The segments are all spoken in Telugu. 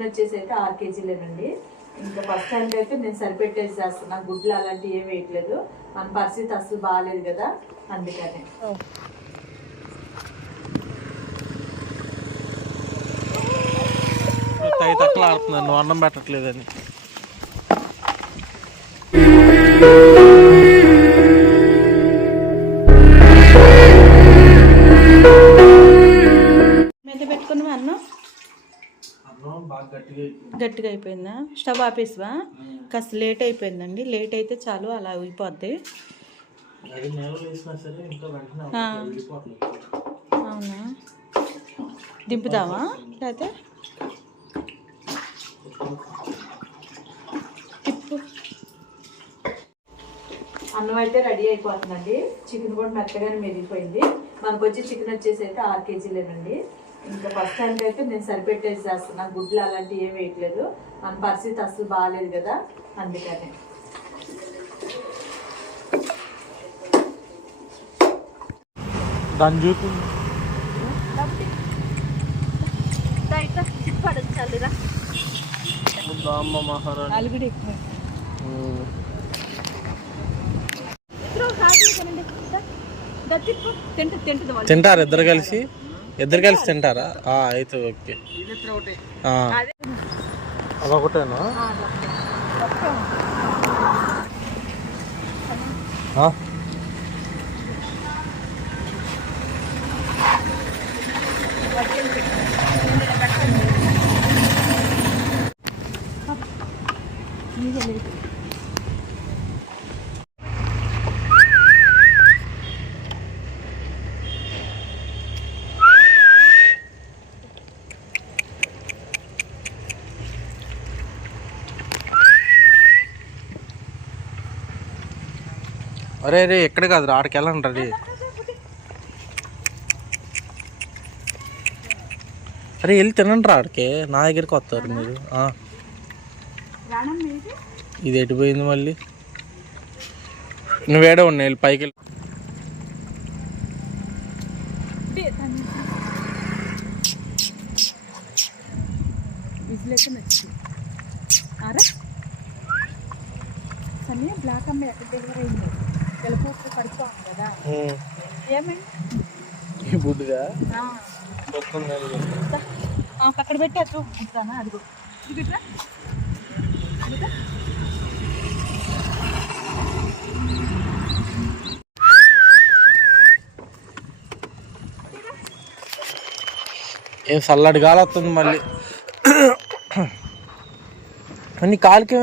చికెన్ వచ్చేసి అయితే ఆరు కేజీలేనండి ఇంకా ఫస్ట్ టైంకి అయితే నేను సరిపెట్టేసి చేస్తున్నా. గుడ్లు అలాంటివి ఏం వేయట్లేదు. మన పరిస్థితి అసలు బాగాలేదు కదా అందుకని. తక్కువ ఆడుతున్నాను అన్నం పెట్టట్లేదని. గట్టిగా గట్టిగా అయిపోయిందా? స్టవ్ ఆపేసివా? కాస్త లేట్ అయిపోయిందండి. లేట్ అయితే చాలు అలా అయిపోద్ది. అవునా? దింపుదావా లేకపోతే? తిప్పు. అన్నం అయితే రెడీ అయిపోతుందండి. చికెన్ కూడా మెత్తగానే మెరిగిపోయింది మనకు వచ్చి చికెన్ వచ్చేసి అయితే ఆరు కేజీలేనండి. ఇంకా ఫస్ట్ టైంకి అయితే నేను సరిపెట్టేసి చేస్తున్నా. గుడ్లు అలాంటివి ఏం వేయట్లేదు. మన పరిస్థితి అసలు బాగాలేదు కదా అందుకని. దాన్ని చూస్తుంది తింటారు ఇద్దరు కలిసి. ఇద్దరు కలిసి తింటారా? ఆ, అయితే ఓకే. ఆ. అదొకటేనా ఆ? అరే రే ఎక్కడ కాదు ఆడికి వెళ్ళండి రెడీ అరే వెళ్ళి తినండి రా ఆడికి. నా దగ్గరికి వస్తారు మీరు. ఇది ఎటు పోయింది మళ్ళీ? నువ్వేడే ఉన్నాయి వెళ్ళి పైకి వెళ్ళి. విజిల్ అయితే అరే సన్నీ బ్లాక్ అమ్మాయి ఎక్కడ డెలివరీ అయింది? కదా. బుడ్డిగా అక్కడ పెట్టచ్చు ఉంటానా అదిగో. ఏం చల్లటి గాలి వస్తుంది మళ్ళీ. నీ కాలుకి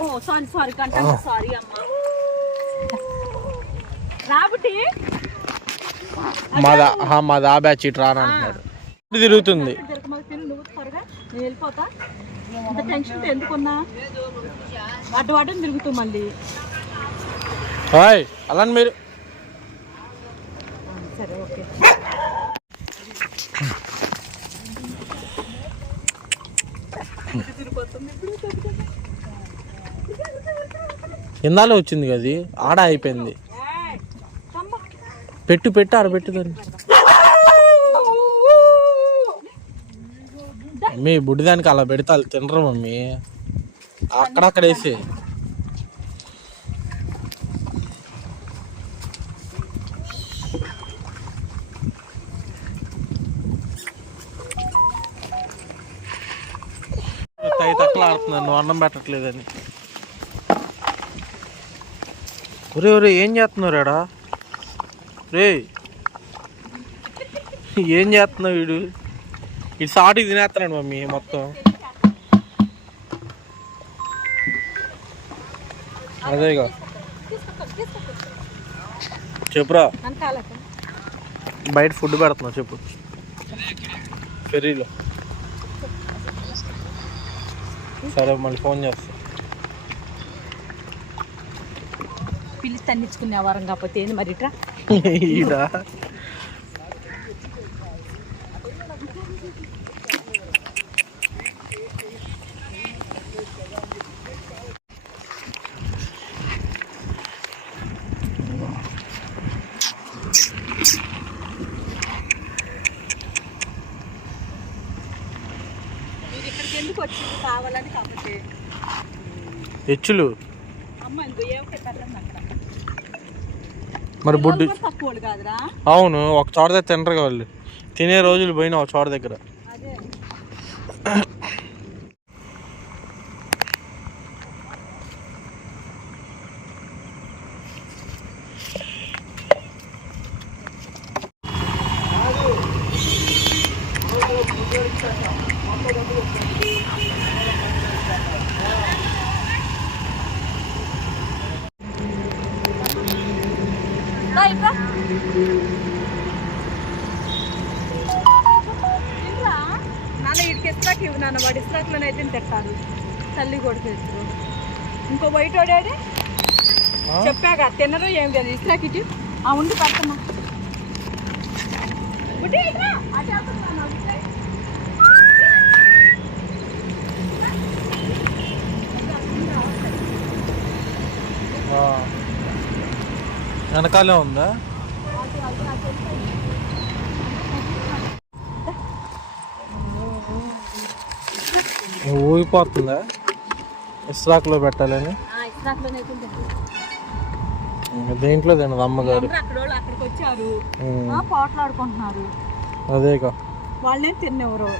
ఓ సారీ సారీ కంటే సారీ అమ్మ. రాబట్టి మాదా మాది బ్యాచ్ ఇటు రాను తిరుగుతుంది. తిరగమని తిను నువ్వు త్వరగా. నేను వెళ్ళిపోతా. ఇంత టెన్షన్ ఎందుకున్నా? అడ్డు అడ్డం తిరుగుతూ మళ్ళీ. హాయ్. అలా మీరు. ఇందాలో వచ్చింది కదా ఆడ అయిపోయింది. పెట్టు పెట్టు ఆడ పెట్టు దాన్ని. మమ్మీ బుడ్డిదానికి అలా పెడితే వాళ్ళు తినరు మమ్మీ. అక్కడక్కడ వేసి తై తక్కువ ఆడుతున్నాను నువ్వు అన్నం పెట్టట్లేదని. ఒరే ఒరే ఏం చేస్తున్నారు ఎడా రే ఏం చేస్తున్నావు వీడు? ఇటు సాటి తినేస్తున్నాడు మమ్మీ మొత్తం. అదేగా చెప్పురా. బయట ఫుడ్ పెడుతున్నావు చెప్పు. ఫెరీలో సరే మళ్ళీ ఫోన్ చేస్తా. పిలిచి తన్నించుకునే వారం కాకపోతే ఏంది మరి ఇక్కడికి ఎందుకు వచ్చింది? కావాలని కాకపోతే హెచ్చులు? అమ్మ ఇంకో ఏం పెట్టాలని అక్కడ. మరి బుడ్డి ఎవరు తక్కువ వాళ్ళు కాదురా. అవును ఒక చోట దగ్గర తినరు వాళ్ళు. తినే రోజులు పోయినా ఒక చోట దగ్గర. అదే. నాన్న ఇడికి ఇస్త్రాక్ ఇవ్వు నాన్న వాడు ఇస్త్రాక్లోనే అయితే తిట్టారు తల్లి కొడుకు ఇద్దరు ఇంకో బయట వాడాడు చెప్పాక తినరు ఏం లేదు ఇస్త్రాక్ ఇటు ఆ ఉండి. వెనకాలే ఉందా? ఊగిపోతుందా? ఇస్రాక్లో పెట్టాలని? దేంట్లో తినదు అమ్మగారు. అక్కడికి వచ్చారు. పోట్లాడుకుంటున్నారు. అదేగా వాళ్ళేం తిన్నెవరు